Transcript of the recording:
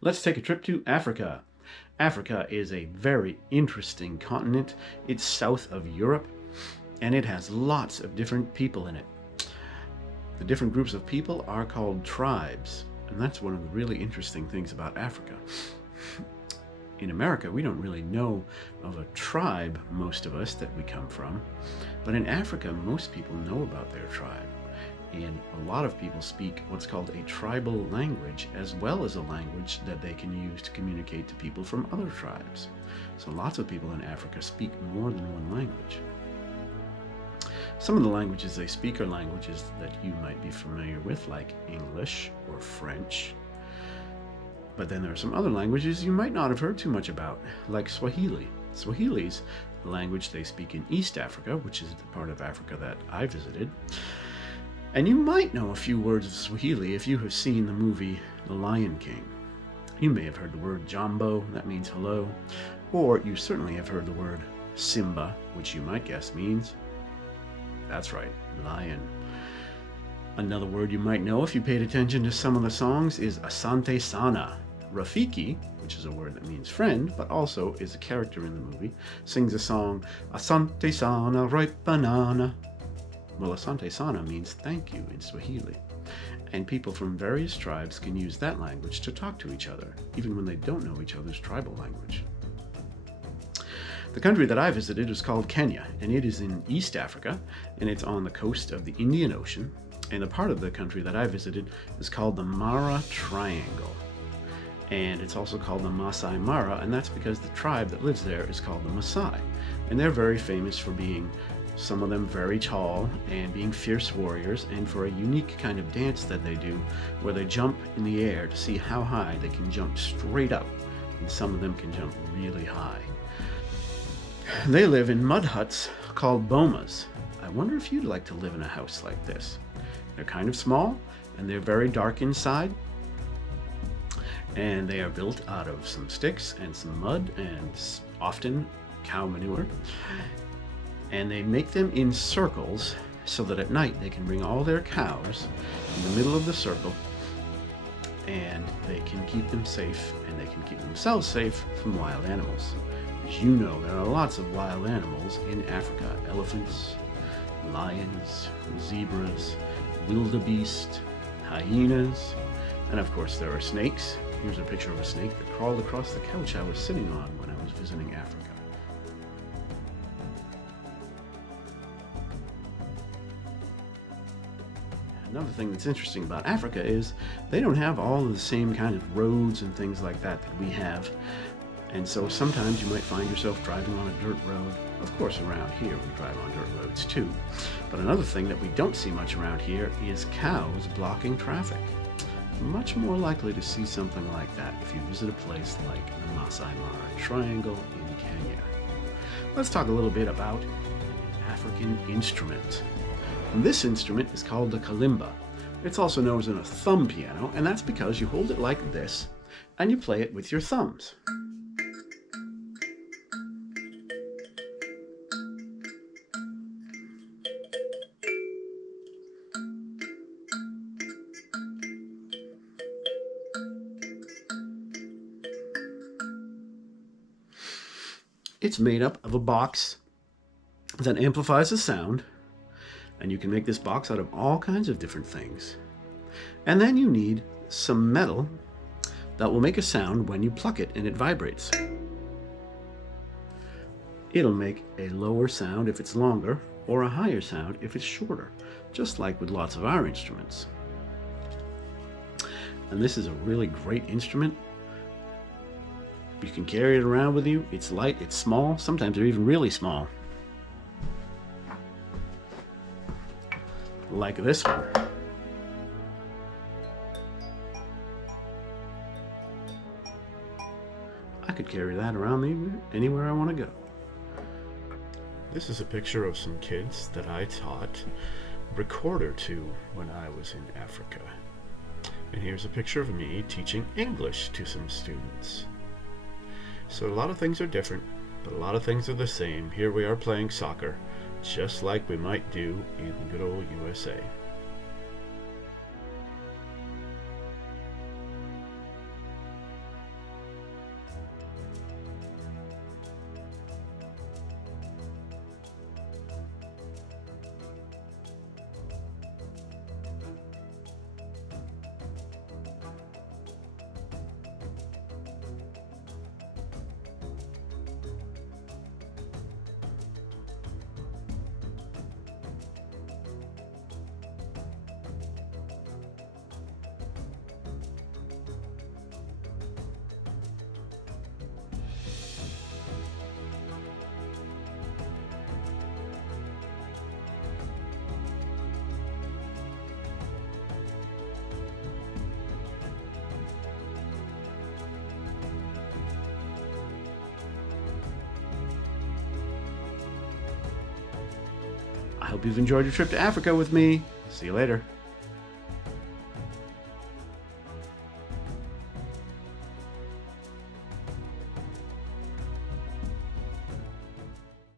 Let's take a trip to Africa. Africa is a very interesting continent. It's south of Europe, and it has lots of different people in it. The different groups of people are called tribes, and that's one of the really interesting things about Africa. In America, we don't really know of a tribe, most of us, that we come from, but in Africa, most people know about their tribe. And a lot of people speak what's called a tribal language, as well as a language that they can use to communicate to people from other tribes. So lots of people in Africa speak more than one language. Some of the languages they speak are languages that you might be familiar with, like English or French. But then there are some other languages you might not have heard too much about, like Swahili. Swahili's the language they speak in East Africa, which is the part of Africa that I visited. And you might know a few words of Swahili if you have seen the movie The Lion King. You may have heard the word Jambo, that means hello, or you certainly have heard the word Simba, which you might guess means, that's right, lion. Another word you might know if you paid attention to some of the songs is Asante Sana. Rafiki, which is a word that means friend, but also is a character in the movie, sings a song, Asante Sana, ripe banana. Well, Asante Sana means thank you in Swahili. And people from various tribes can use that language to talk to each other, even when they don't know each other's tribal language. The country that I visited is called Kenya, and it is in East Africa, and it's on the coast of the Indian Ocean. And the part of the country that I visited is called the Mara Triangle. And it's also called the Masai Mara, and that's because the tribe that lives there is called the Maasai. And they're very famous for being, some of them very tall, and being fierce warriors, and for a unique kind of dance that they do, where they jump in the air to see how high they can jump straight up. And some of them can jump really high. They live in mud huts called bomas. I wonder if you'd like to live in a house like this. They're kind of small, and they're very dark inside. And they are built out of some sticks and some mud and often cow manure. And they make them in circles so that at night they can bring all their cows in the middle of the circle, and they can keep them safe, and they can keep themselves safe from wild animals. As you know, there are lots of wild animals in Africa. Elephants, lions, zebras, wildebeest, hyenas, and of course there are snakes. Here's a picture of a snake that crawled across the couch I was sitting on when I was visiting Africa. Another thing that's interesting about Africa is they don't have all of the same kind of roads and things like that that we have. And so sometimes you might find yourself driving on a dirt road. Of course, around here we drive on dirt roads too. But another thing that we don't see much around here is cows blocking traffic. Much more likely to see something like that if you visit a place like the Masai Mara Triangle in Kenya. Let's talk a little bit about an African instrument. And this instrument is called the kalimba. It's also known as a thumb piano, and that's because you hold it like this and you play it with your thumbs. It's made up of a box that amplifies the sound, and you can make this box out of all kinds of different things. And then you need some metal that will make a sound when you pluck it and it vibrates. It'll make a lower sound if it's longer, or a higher sound if it's shorter, just like with lots of our instruments. And this is a really great instrument. You can carry it around with you. It's light, it's small, sometimes they're even really small. Like this one. I could carry that around me anywhere I want to go. This is a picture of some kids that I taught recorder to when I was in Africa. And here's a picture of me teaching English to some students. So a lot of things are different, but a lot of things are the same. Here we are playing soccer, just like we might do in good old USA. hope you've enjoyed your trip to Africa with me. See you later.